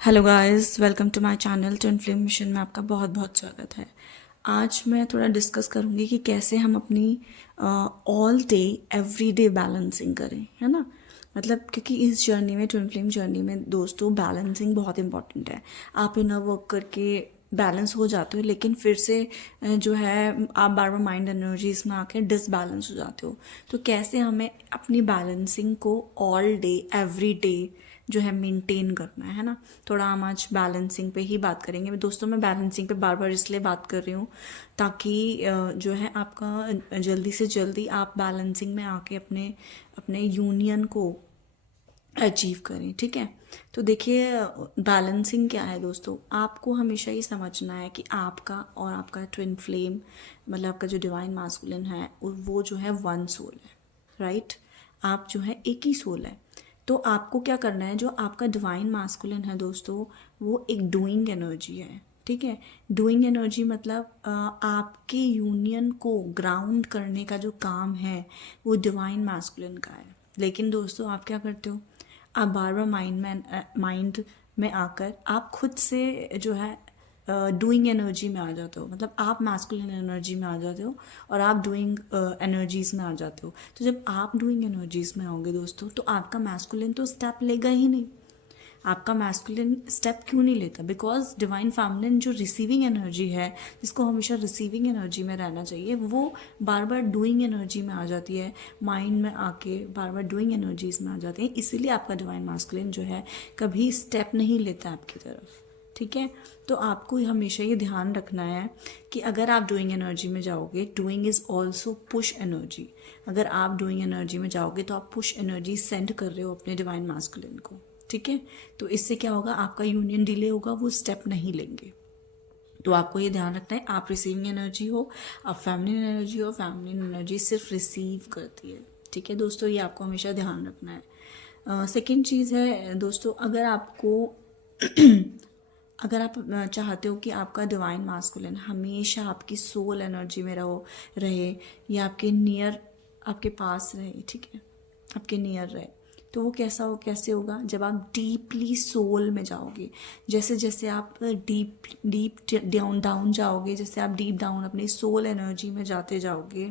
Hello guys, welcome to my channel twin flame mission में आपका बहुत बहुत स्वागत है। आज मैं थोड़ा डिस्कस करूँगी कि कैसे हम अपनी all day every day balancing करें, है ना। मतलब क्योंकि इस जर्नी में, ट्विन फ्लेम जर्नी में दोस्तों, बैलेंसिंग बहुत इंपॉर्टेंट है। आप इनर वर्क करके बैलेंस हो जाते हो, लेकिन फिर से जो है आप बार बार माइंड एनर्जीज में आके डिसबैलेंस हो जाते हो। तो कैसे हमें अपनी बैलेंसिंग को ऑल डे एवरी डे जो है मेंटेन करना है ना। थोड़ा हम आज बैलेंसिंग पे ही बात करेंगे। दोस्तों, मैं बैलेंसिंग पे बार बार इसलिए बात कर रही हूँ ताकि जो है आपका जल्दी से जल्दी आप बैलेंसिंग में आके अपने अपने यूनियन को अचीव करें, ठीक है। तो देखिए, बैलेंसिंग क्या है दोस्तों, आपको हमेशा ये समझना है कि आपका और आपका ट्विन फ्लेम, मतलब आपका जो डिवाइन मास्कुलिन है, वो जो है वन सोल है, राइट। आप जो है एक ही सोल है। तो आपको क्या करना है, जो आपका डिवाइन मास्कुलिन है दोस्तों, वो एक डूइंग एनर्जी है, ठीक है। डूइंग एनर्जी मतलब आपके यूनियन को ग्राउंड करने का जो काम है वो डिवाइन मास्कुलिन का है। लेकिन दोस्तों, आप क्या करते हो, आप बार बार माइंड में आकर आप खुद से जो है डूइंग एनर्जी में आ जाते हो। मतलब आप मैस्कुलिन एनर्जी में आ जाते हो और आप डूइंग एनर्जीज में आ जाते हो। तो जब आप डूइंग एनर्जीज में आओगे दोस्तों, तो आपका मैस्कुलिन तो स्टेप लेगा ही नहीं। आपका मैस्कुलिन स्टेप क्यों नहीं लेता? बिकॉज डिवाइन फेमिनिन जो रिसीविंग एनर्जी है, जिसको हमेशा रिसीविंग एनर्जी में रहना चाहिए, वो बार बार डूइंग एनर्जी में आ जाती है, माइंड में आके बार बार डूइंग एनर्जीज में आ जाती है। इसीलिए आपका डिवाइन मैस्कुलिन जो है कभी स्टेप नहीं लेता आपकी तरफ, ठीक है। तो आपको हमेशा ये ध्यान रखना है कि अगर आप डूइंग एनर्जी में जाओगे, doing is also push energy. अगर आप डूइंग एनर्जी में जाओगे तो आप पुश एनर्जी सेंड कर रहे हो अपने डिवाइन मास्कुलिन को, ठीक है। तो इससे क्या होगा, आपका यूनियन डिले होगा, वो स्टेप नहीं लेंगे। तो आपको ये ध्यान रखना है, आप रिसीविंग एनर्जी हो, आप फेमिनिन एनर्जी हो, फेमिनिन एनर्जी सिर्फ रिसीव करती है, ठीक है दोस्तों। ये आपको हमेशा ध्यान रखना है। सेकेंड चीज़ है दोस्तों, अगर आपको अगर आप चाहते हो कि आपका डिवाइन मास्कुलिन हमेशा आपकी सोल एनर्जी में रहे या आपके नियर, आपके पास रहे, ठीक है, आपके नियर रहे, तो वो कैसे होगा, जब आप डीपली सोल में जाओगे। जैसे जैसे आप डीप डीप डाउन डाउन जाओगे, जैसे आप डीप डाउन अपनी सोल एनर्जी में जाते जाओगे,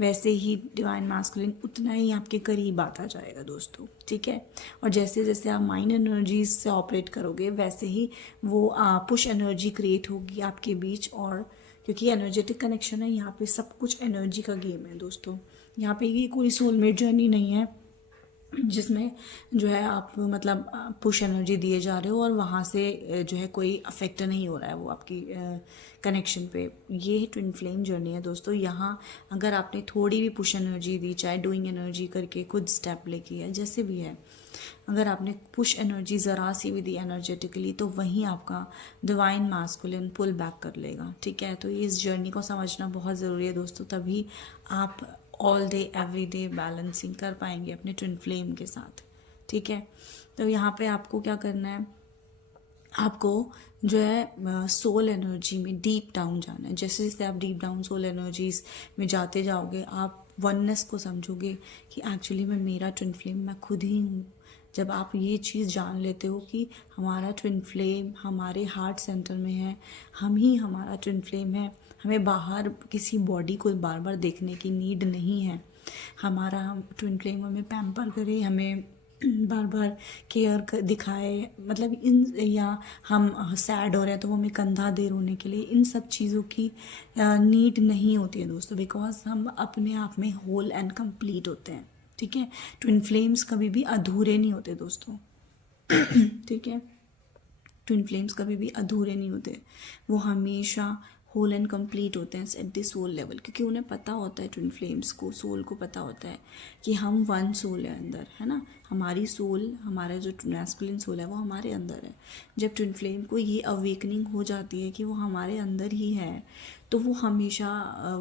वैसे ही डिवाइन मास्कुलिन उतना ही आपके करीब आता जाएगा दोस्तों, ठीक है। और जैसे जैसे आप माइंड एनर्जीज से ऑपरेट करोगे, वैसे ही वो पुश एनर्जी क्रिएट होगी आपके बीच। और क्योंकि एनर्जेटिक कनेक्शन है, यहाँ पे सब कुछ एनर्जी का गेम है दोस्तों। यहाँ पे ये कोई सोलमेट जर्नी नहीं है जिसमें जो है आप मतलब पुश एनर्जी दिए जा रहे हो और वहाँ से जो है कोई अफेक्ट नहीं हो रहा है वो आपकी कनेक्शन पे। ये ट्विन फ्लेम जर्नी है दोस्तों। यहाँ अगर आपने थोड़ी भी पुश एनर्जी दी, चाहे डूइंग एनर्जी करके खुद स्टेप लेके है, जैसे भी है, अगर आपने पुश एनर्जी ज़रा सी भी दी एनर्जेटिकली, तो वहीं आपका डिवाइन मास्कुलिन पुल बैक कर लेगा, ठीक है। तो इस जर्नी को समझना बहुत ज़रूरी है दोस्तों, तभी आप all day every day balancing कर पाएंगे अपने ट्विन फ्लेम के साथ, ठीक है। तो यहाँ पे आपको क्या करना है, आपको जो है सोल एनर्जी में डीप डाउन जाना है। जैसे जैसे आप डीप डाउन सोल एनर्जीज में जाते जाओगे, आप वननेस को समझोगे कि एक्चुअली मैं, मेरा ट्विन फ्लेम मैं खुद ही हूँ। जब आप ये चीज़ जान लेते हो कि हमारा ट्विन फ्लेम हमारे हार्ट सेंटर में है, हम ही हमारा ट्विन फ्लेम है, हमें बाहर किसी बॉडी को बार बार देखने की नीड नहीं है। हमारा ट्विन फ्लेम हमें पैम्पर करे, हमें बार बार केयर दिखाए, मतलब इन, या हम सैड हो रहे हैं तो वो हमें कंधा दे रोने के लिए, इन सब चीज़ों की नीड नहीं होती है दोस्तों। बिकॉज हम अपने आप में होल एंड कंप्लीट होते हैं, ठीक है। ट्विन फ्लेम्स कभी भी अधूरे नहीं होते दोस्तों, ठीक है। ट्विन फ्लेम्स कभी भी अधूरे नहीं होते, वो हमेशा होल एंड कंप्लीट होते हैं एट द सोल लेवल। क्योंकि उन्हें पता होता है, ट्विन फ्लेम्स को, सोल को पता होता है कि हम वन सोल है अंदर, है ना। हमारी सोल, हमारा जो मैस्कुलिन सोल है वो हमारे अंदर है। जब ट्विन फ्लेम को ये अवेकनिंग हो जाती है कि वो हमारे अंदर ही है, तो वो हमेशा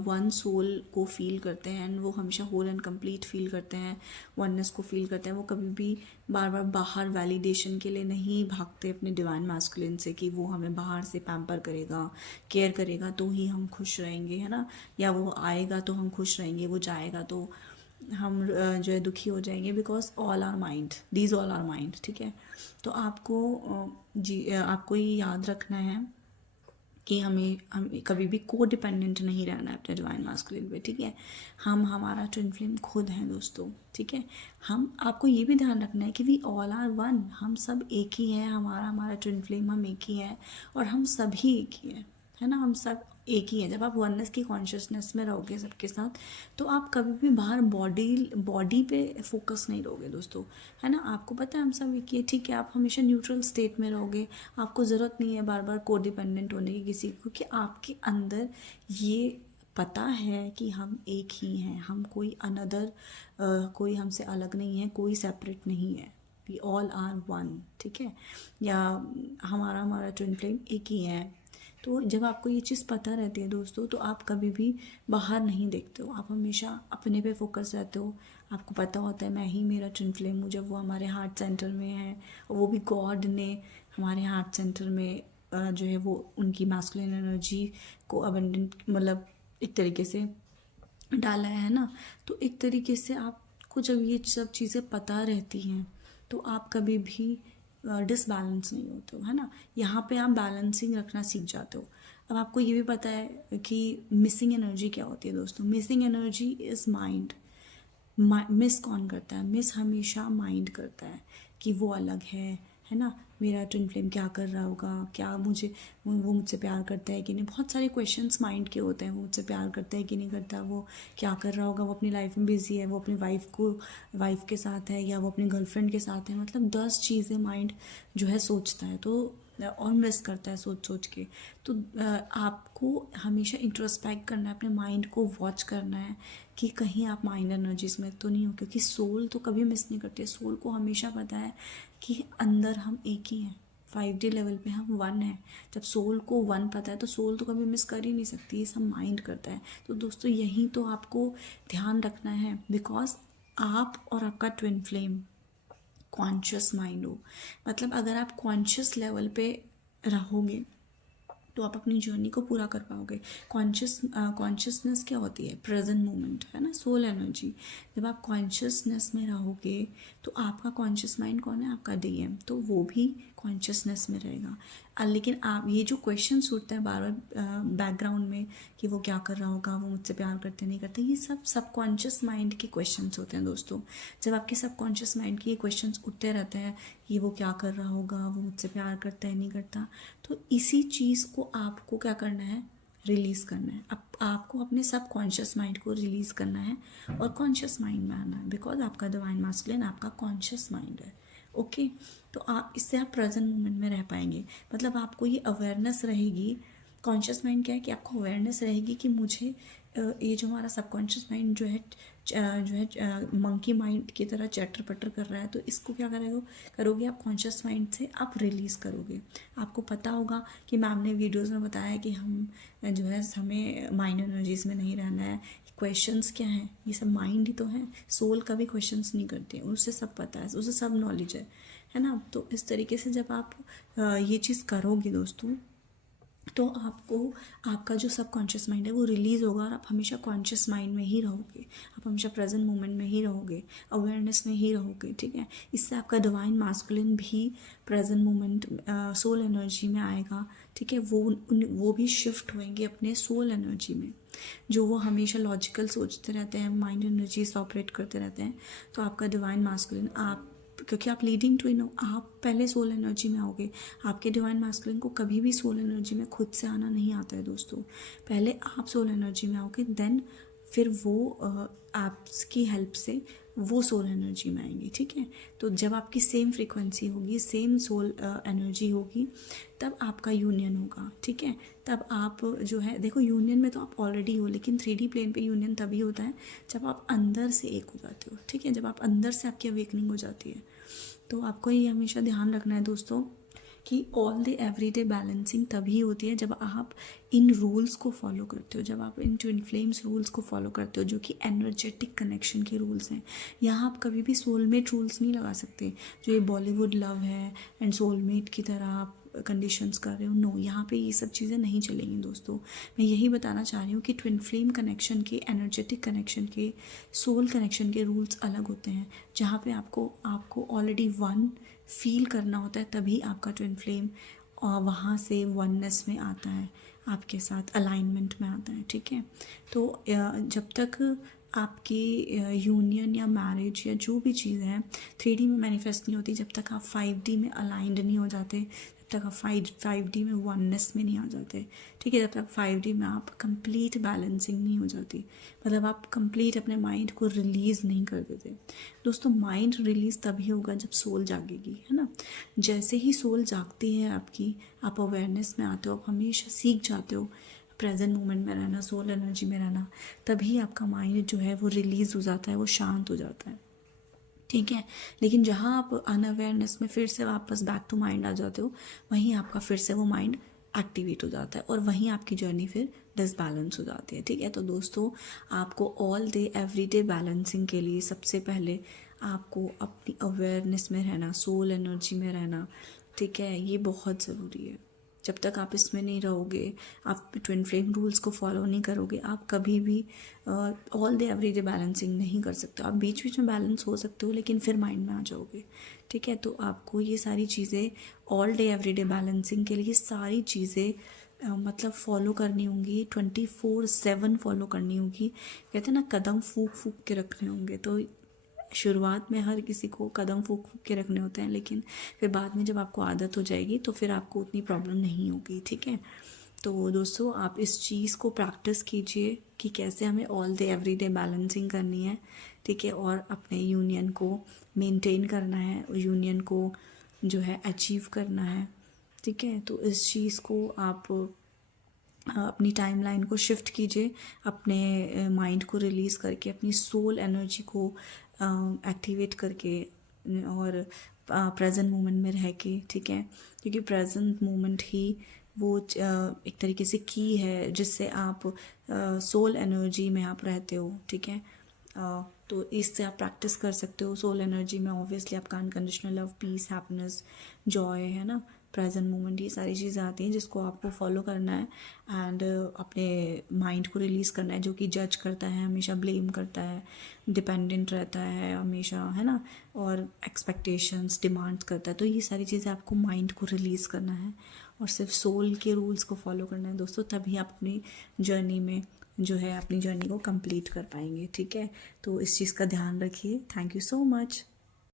वन सोल को फील करते हैं एंड वो हमेशा होल एंड कंप्लीट फील करते हैं, वननेस को फील करते हैं। वो कभी भी बार बार बाहर वैलिडेशन के लिए नहीं भागते अपने डिवाइन मास्कुलिन से कि वो हमें बाहर से पैम्पर करेगा, केयर करेगा तो ही हम खुश रहेंगे, है ना, या वो आएगा तो हम खुश रहेंगे, वो जाएगा तो जो है दुखी हो जाएंगे, because all are mind, these all are mind, ठीक है। तो आपको आपको ये याद रखना है कि हमें कभी भी को डिपेंडेंट नहीं रहना है अपने डिवाइन मास्कुलिन पे, ठीक है। हम हमारा ट्विन फ्लेम खुद हैं दोस्तों, ठीक है। हम आपको ये भी ध्यान रखना है कि वी ऑल आर वन, हम सब एक ही हैं, हमारा ट्विन फ्लेम हम एक ही हैं, और हम सभी एक ही हैं, है ना। हम सब एक ही है। जब आप वननेस की कॉन्शियसनेस में रहोगे सबके साथ, तो आप कभी भी बाहर बॉडी पे फोकस नहीं रहोगे दोस्तों, है ना। आपको पता है हम सब एक ही है, ठीक है। आप हमेशा न्यूट्रल स्टेट में रहोगे, आपको ज़रूरत नहीं है बार बार को डिपेंडेंट होने की किसी को, क्योंकि आपके अंदर ये पता है कि हम एक ही हैं, हम कोई अनदर कोई हमसे अलग नहीं है, कोई सेपरेट नहीं है, वी ऑल आर वन, ठीक है। या हमारा ट्विन फ्लेम एक ही है। तो जब आपको ये चीज़ पता रहती है दोस्तों, तो आप कभी भी बाहर नहीं देखते हो, आप हमेशा अपने पे फोकस रहते हो। आपको पता होता है मैं ही मेरा ट्विन फ्लेम हूँ, जब वो हमारे हार्ट सेंटर में है, और वो भी गॉड ने हमारे हार्ट सेंटर में जो है वो उनकी मैस्कुलिन एनर्जी को अबंडेंट, मतलब एक तरीके से डाला है ना। तो एक तरीके से आपको जब ये सब चीज़ें पता रहती हैं, तो आप कभी भी डिसबैलेंस नहीं होते हो, है ना। यहाँ पे आप बैलेंसिंग रखना सीख जाते हो। अब आपको ये भी पता है कि मिसिंग एनर्जी क्या होती है दोस्तों। Missing energy is mind. Miss कौन करता है? मिस हमेशा माइंड करता है कि वो अलग है ना। मेरा ट्विन फ्लेम क्या कर रहा होगा, क्या वो मुझसे प्यार करता है कि नहीं। बहुत सारे क्वेश्चंस माइंड के होते हैं, वो मुझसे प्यार करता है कि नहीं करता, वो क्या कर रहा होगा, वो अपनी लाइफ में बिजी है, वो अपनी वाइफ के साथ है, या वो अपनी गर्लफ्रेंड के साथ है। मतलब 10 चीज़ें माइंड जो है सोचता है, तो और मिस करता है सोच के। तो आपको हमेशा इंट्रोस्पेक्ट करना है, अपने माइंड को वॉच करना है कि कहीं आप माइंड एनर्जीज में तो नहीं हो, क्योंकि सोल तो कभी मिस नहीं करती है। सोल को हमेशा पता है कि अंदर हम एक ही हैं, 5D लेवल पे हम वन हैं। जब सोल को वन पता है, तो सोल तो कभी मिस कर ही नहीं सकती, ये सब माइंड करता है। तो दोस्तों यही तो आपको ध्यान रखना है, बिकॉज आप और आपका ट्विन फ्लेम कॉन्शियस माइंड हो। मतलब अगर आप कॉन्शियस लेवल पे रहोगे, तो आप अपनी जर्नी को पूरा कर पाओगे। कॉन्शियसनेस क्या होती है? प्रेजेंट मोमेंट, है ना, सोल एनर्जी। जब आप कॉन्शियसनेस में रहोगे, तो आपका कॉन्शियस माइंड कौन है? आपका DM, तो वो भी कॉन्शियसनेस में रहेगा। लेकिन आप ये जो क्वेश्चंस उठते हैं बार बार बैकग्राउंड में कि वो क्या कर रहा होगा, वो मुझसे प्यार करते नहीं करते, ये सब सबकॉन्शियस माइंड के क्वेश्चंस होते हैं दोस्तों। जब आपके सबकॉन्शियस माइंड के ये क्वेश्चंस उठते रहते हैं कि वो क्या कर रहा होगा, वो मुझसे प्यार करता है नहीं करता, तो इसी चीज़ को आपको क्या करना है? रिलीज़ करना है। अब आपको अपने सब कॉन्शियस माइंड को रिलीज़ करना है और कॉन्शियस माइंड में आना है, बिकॉज आपका डिवाइन मास्कुलिन आपका कॉन्शियस माइंड है। ओके, तो आप इससे आप प्रेजेंट मोमेंट में रह पाएंगे। मतलब आपको ये अवेयरनेस रहेगी। कॉन्शियस माइंड क्या है कि आपको अवेयरनेस रहेगी कि मुझे ये जो हमारा सबकॉन्शियस माइंड जो है मंकी माइंड की तरह चटर पटर कर रहा है, तो इसको क्या करोगे आप कॉन्शियस माइंड से आप रिलीज़ करोगे। आपको पता होगा कि मैम ने वीडियोस में बताया कि हम जो है हमें माइंड एनर्जीज में नहीं रहना है। क्वेश्चंस क्या हैं? ये सब माइंड ही तो है। सोल कभी क्वेश्चंस नहीं करती है, उसे सब पता है, उसे सब नॉलेज है ना। तो इस तरीके से जब आप ये चीज़ करोगे दोस्तों, तो आपको आपका जो सबकॉन्शियस माइंड है वो रिलीज़ होगा, और आप हमेशा कॉन्शियस माइंड में ही रहोगे, आप हमेशा प्रेजेंट मोमेंट में ही रहोगे, अवेयरनेस में ही रहोगे, ठीक है। इससे आपका डिवाइन मास्कुलिन भी प्रेजेंट मोमेंट सोल एनर्जी में आएगा, ठीक है। वो भी शिफ्ट होंगे अपने सोल एनर्जी में। जो वो हमेशा लॉजिकल सोचते रहते हैं, माइंड एनर्जी से ऑपरेट करते रहते हैं, तो आपका डिवाइन मास्कुलिन, आप क्योंकि आप लीडिंग ट्विन हो, आप पहले सोल एनर्जी में आओगे। आपके डिवाइन मास्कुलिन को कभी भी सोल एनर्जी में खुद से आना नहीं आता है दोस्तों। पहले आप सोल एनर्जी में आओगे, देन फिर वो आपकी हेल्प से वो सोल एनर्जी में आएंगे, ठीक है। तो जब आपकी सेम फ्रीक्वेंसी होगी, सेम सोल एनर्जी होगी, तब आपका यूनियन होगा, ठीक है। तब आप जो है, देखो यूनियन में तो आप ऑलरेडी हो, लेकिन 3D प्लेन पे यूनियन तभी होता है जब आप अंदर से एक हो जाते हो, ठीक है। जब आप अंदर से आपकी अवेकनिंग हो जाती है। तो आपको ये हमेशा ध्यान रखना है दोस्तों कि ऑल द एवरीडे बैलेंसिंग तभी होती है जब आप इन रूल्स को फॉलो करते हो, जब आप इन ट्विन फ्लेम्स रूल्स को फॉलो करते हो, जो कि एनर्जेटिक कनेक्शन के रूल्स हैं। यहाँ आप कभी भी सोलमेट रूल्स नहीं लगा सकते, जो ये बॉलीवुड लव है एंड सोलमेट की तरह आप कंडीशंस कर रहे हो। नो, यहाँ पे ये सब चीज़ें नहीं चलेंगी दोस्तों। मैं यही बताना चाह रही हूँ कि ट्विन फ्लेम कनेक्शन के, एनर्जेटिक कनेक्शन के, सोल कनेक्शन के रूल्स अलग होते हैं, जहाँ पे आपको ऑलरेडी वन फील करना होता है, तभी आपका ट्विन फ्लेम वहाँ से वननेस में आता है, आपके साथ अलाइनमेंट में आता है, ठीक है। तो जब तक आपकी यूनियन या मैरिज या जो भी चीज़ है 3D में मैनिफेस्ट नहीं होती, जब तक आप 5D में अलाइंड नहीं हो जाते, जब तक आप 5D में वननेस में नहीं आ जाते, ठीक है, जब तक 5D में आप कंप्लीट बैलेंसिंग नहीं हो जाती, मतलब आप कंप्लीट अपने माइंड को रिलीज़ नहीं कर देते। दोस्तों, माइंड रिलीज़ तभी होगा जब सोल जागेगी, है ना। जैसे ही सोल जागती है आपकी, आप अवेयरनेस में आते हो, आप हमेशा सीख जाते हो प्रेजेंट मोमेंट में रहना, सोल एनर्जी में रहना, तभी आपका माइंड जो है वो रिलीज़ हो जाता है, वो शांत हो जाता है, ठीक है। लेकिन जहाँ आप अनअवेयरनेस में फिर से वापस बैक टू माइंड आ जाते हो, वहीं आपका फिर से वो माइंड एक्टिवेट हो जाता है और वहीं आपकी जर्नी फिर डिसबैलेंस हो जाती है, ठीक है। तो दोस्तों, आपको ऑल डे एवरीडे बैलेंसिंग के लिए सबसे पहले आपको अपनी अवेयरनेस में रहना, सोल एनर्जी में रहना, ठीक है, ये बहुत ज़रूरी है। जब तक आप इसमें नहीं रहोगे, आप ट्विन फ्लेम रूल्स को फॉलो नहीं करोगे, आप कभी भी ऑल डे एवरीडे बैलेंसिंग नहीं कर सकते। आप बीच बीच में बैलेंस हो सकते हो, लेकिन फिर माइंड में आ जाओगे, ठीक है। तो आपको ये सारी चीज़ें ऑल डे एवरीडे बैलेंसिंग के लिए सारी चीज़ें मतलब फॉलो करनी होंगी, 24/7 फॉलो करनी होगी। कहते हैं ना, कदम फूक फूक के रखने होंगे। तो शुरुआत में हर किसी को कदम फूक फूक के रखने होते हैं, लेकिन फिर बाद में जब आपको आदत हो जाएगी तो फिर आपको उतनी प्रॉब्लम नहीं होगी, ठीक है। तो दोस्तों, आप इस चीज़ को प्रैक्टिस कीजिए कि कैसे हमें ऑल डे एवरीडे बैलेंसिंग करनी है, ठीक है, और अपने यूनियन को मेंटेन करना है, यूनियन को जो है अचीव करना है, ठीक है। तो इस चीज़ को आप अपनी टाइमलाइन को शिफ्ट कीजिए, अपने माइंड को रिलीज़ करके, अपनी सोल एनर्जी को एक्टिवेट करके और प्रेजेंट मोमेंट में रह के, ठीक है, क्योंकि प्रेजेंट मोमेंट ही वो एक तरीके से की है जिससे आप सोल एनर्जी में आप रहते हो, ठीक है। तो इससे आप प्रैक्टिस कर सकते हो सोल एनर्जी में। ऑब्वियसली आपका unconditional love, peace, happiness, joy, है ना, प्रेजेंट मोमेंट, ये सारी चीज़ें आती हैं जिसको आपको फॉलो करना है एंड अपने माइंड को रिलीज़ करना है, जो कि जज करता है, हमेशा ब्लेम करता है, डिपेंडेंट रहता है हमेशा, है ना, और एक्सपेक्टेशंस, डिमांड्स करता है। तो ये सारी चीज़ें आपको माइंड को रिलीज़ करना है और सिर्फ सोल के रूल्स को फॉलो करना है दोस्तों, तभी आप अपनी जर्नी में जो है अपनी जर्नी को कंप्लीट कर पाएंगे, ठीक है। तो इस चीज़ का ध्यान रखिए। Thank you so much.